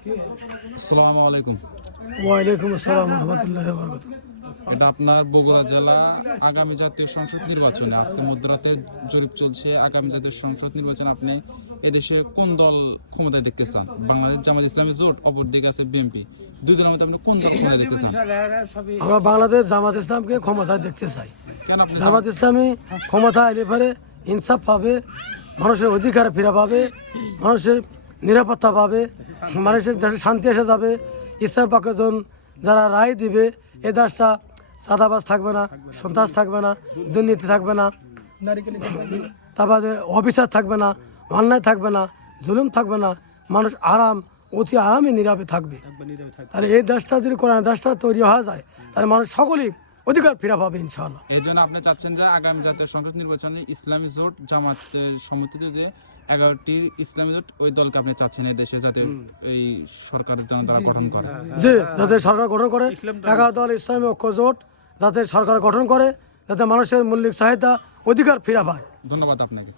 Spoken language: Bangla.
আসসালামু আলাইকুম। ওয়ালাইকুম আসসালাম রহমতুল্লাহ বরকাতুহ। এটা আপনার বগুড়া জেলা আগামী জাতীয় সংসদ নির্বাচনে আজকে মধ্যরাতে জরিপ চলছে। আগামী জাতীয় সংসদ নির্বাচনে আপনি এদেশে কোন দল ক্ষমতায় দেখতে চান? বাংলাদেশ জামাত ইসলামী জোট, অপরদিকে আছে বিএনপি। দুই দলের মধ্যে আপনি কোন দল ক্ষমতায় দেখতে চান? আমরা বাংলাদেশ জামাত ইসলামকে ক্ষমতায় দেখতে চাই। কেন আপনি জামাত ইসলামী ক্ষমতা এলে পরে ইনসাফ পাবে, মানুষের অধিকার ফিরে পাবে, মানুষের নিরাপত্তা পাবে, মানুষের যাতে শান্তি এসে যাবে। ইসলাম পাকিস্তান যারা রায় দিবে এ দেশটা চাঁদাবাজ থাকবে না, সন্ত্রাস থাকবে না, দুর্নীতি থাকবে না, তারপরে অফিসার থাকবে না, অন্যায় থাকবে না, জুলুম থাকবে না, মানুষ অতি আরামে নীরবে থাকবে। তাহলে এই দেশটা যদি কোরআন দেশটা তৈরি হওয়া যায় তাহলে মানুষ সকলেই অধিকার ফিরে পাবে ইনশাআল্লাহ। এই জন্য আপনি চাচ্ছেন যে আগামী জাতীয় সংসদ নির্বাচনে ইসলামী জোট জামাতের সম্মতিতে যে 11টি ইসলামী জোট, ওই দলকে আপনি চাচ্ছেন এই দেশে যাতে এই সরকারের জন্য তারা গঠন করে। যে যাতে সরকার গঠন করে 11 দল ইসলামী ঐক্য জোট যাতে সরকার গঠন করে, যাতে মানুষের মৌলিক চাহিদা অধিকার ফিরে পায়। ধন্যবাদ আপনাকে।